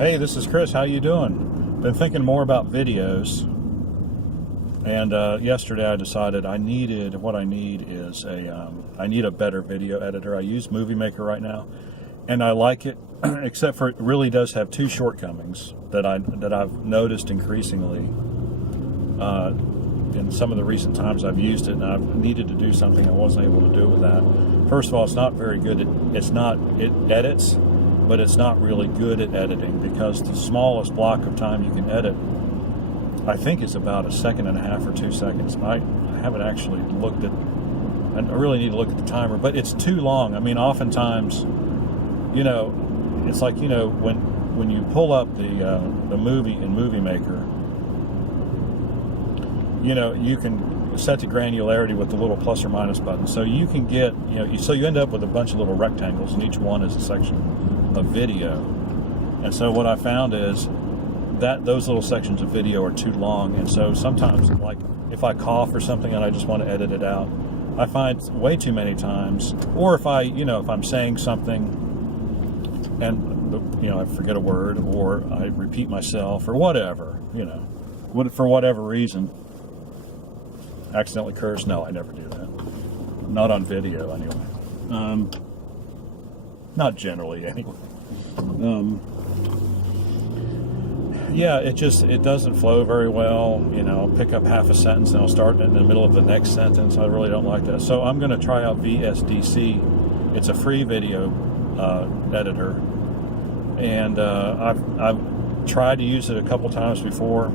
Hey, this is Chris. How you doing? Been thinking more about videos, and yesterday I decided I need a better video editor. I use Movie Maker right now, and I like it, except for it really does have two shortcomings that I've noticed increasingly in some of the recent times I've used it, and I've needed to do something I wasn't able to do with that. First of all, it's not very good. It edits, but it's not really good at editing, because the smallest block of time you can edit, I think, is about 1.5 seconds or 2 seconds. I haven't actually looked at, I really need to look at the timer, but it's too long. I mean, oftentimes, it's like, when you pull up the movie in Movie Maker, you can set the granularity with the little plus or minus button. So you can get, so you end up with a bunch of little rectangles, and each one is a section of video. And so what I found is that those little sections of video are too long. And so sometimes, like if I cough or something and I just want to edit it out, I find way too many times, or if I'm saying something and I forget a word, or I repeat myself, or whatever, for whatever reason, accidentally curse. No, I never do that. Not on video, anyway. Not generally, anyway. It doesn't flow very well. I'll pick up half a sentence and I'll start in the middle of the next sentence. I really don't like that. So I'm going to try out VSDC. It's a free video editor, and I've tried to use it a couple times before,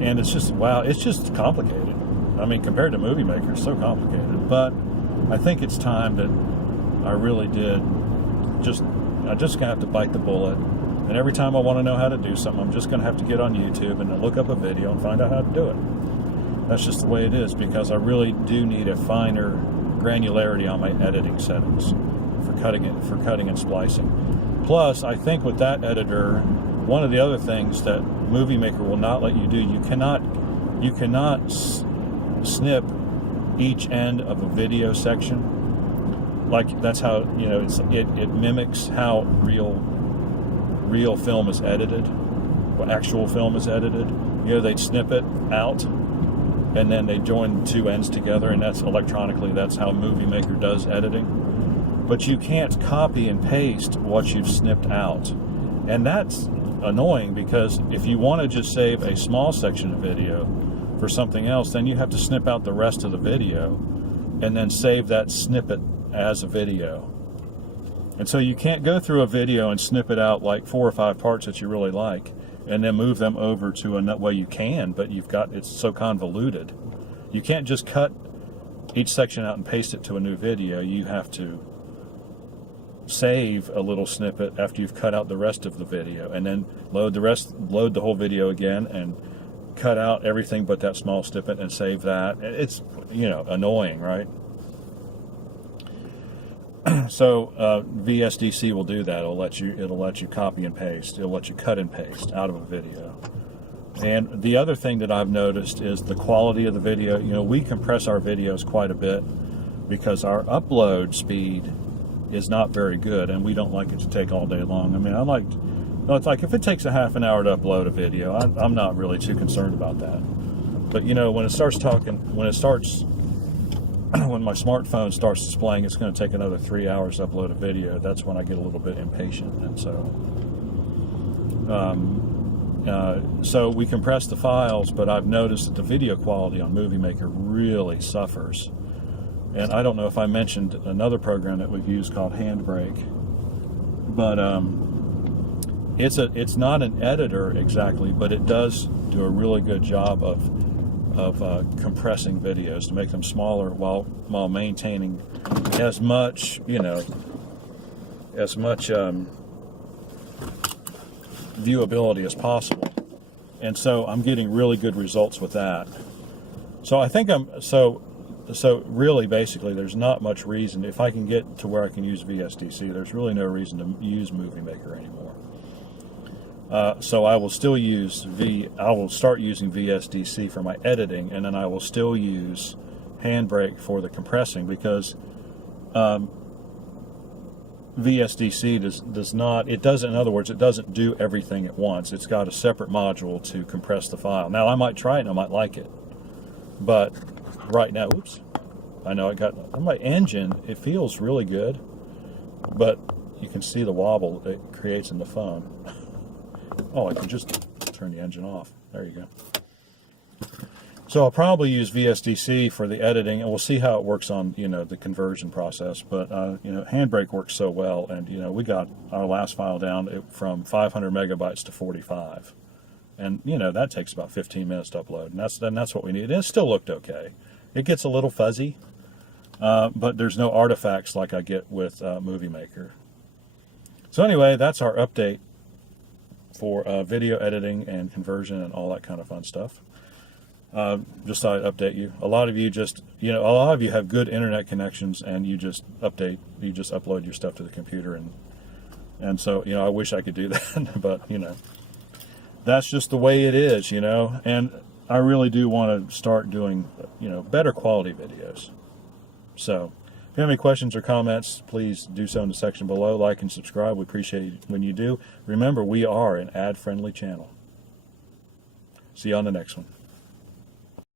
and it's just complicated. I mean, compared to Movie Maker, it's so complicated. But I think it's time that I really did. I'm just gonna have to bite the bullet. And every time I want to know how to do something, I'm just gonna have to get on YouTube and look up a video and find out how to do it. That's just the way it is, because I really do need a finer granularity on my editing settings for cutting and splicing. Plus, I think with that editor, one of the other things that Movie Maker will not let you do, you cannot snip each end of a video section. Like, that's how, it mimics how real film is edited, or actual film is edited. They'd snip it out and then they join two ends together, and that's how Movie Maker does editing. But you can't copy and paste what you've snipped out. And that's annoying, because if you want to just save a small section of video for something else, then you have to snip out the rest of the video and then save that snippet as a video. And so you can't go through a video and snip it out like 4 or 5 parts that you really like and then move them over to another. Well, you can, but it's so convoluted. You can't just cut each section out and paste it to a new video. You have to save a little snippet after you've cut out the rest of the video, and then load the whole video again, and cut out everything but that small snippet and save that. It's annoying, right? So VSDC will do that. It'll let you copy and paste. It'll let you cut and paste out of a video. And the other thing that I've noticed is the quality of the video. We compress our videos quite a bit because our upload speed is not very good, and we don't like it to take all day long. I mean, it's like if it takes a half an hour to upload a video, I'm not really too concerned about that. But when my smartphone starts displaying it's going to take another 3 hours to upload a video, that's when I get a little bit impatient. And so we compress the files, but I've noticed that the video quality on Movie Maker really suffers. And I don't know if I mentioned another program that we've used called Handbrake, but it's not an editor exactly, but it does do a really good job of compressing videos to make them smaller while maintaining as much viewability as possible. And so I'm getting really good results with that. So I think So really, basically, there's not much reason. If I can get to where I can use VSDC, there's really no reason to use Movie Maker anymore. So I will still I will start using VSDC for my editing, and then I will still use Handbrake for the compressing, because VSDC does not, it doesn't, in other words, it doesn't do everything at once. It's got a separate module to compress the file. Now, I might try it and I might like it, but right now, oops, I know on my engine, it feels really good, but you can see the wobble it creates in the phone. Oh, I can just turn the engine off. There you go. So I'll probably use VSDC for the editing, and we'll see how it works on, the conversion process. But, Handbrake works so well, and, we got our last file down from 500 megabytes to 45. And, that takes about 15 minutes to upload, and that's what we need. And it still looked okay. It gets a little fuzzy, but there's no artifacts like I get with Movie Maker. So anyway, that's our update for video editing and conversion and all that kind of fun stuff. Just thought I'd update you. A lot of you a lot of you have good internet connections, and you just upload your stuff to the computer, and so, I wish I could do that, but, that's just the way it is, and I really do want to start doing, better quality videos. So, if you have any questions or comments, please do so in the section below. Like and subscribe. We appreciate it when you do. Remember, we are an ad-friendly channel. See you on the next one.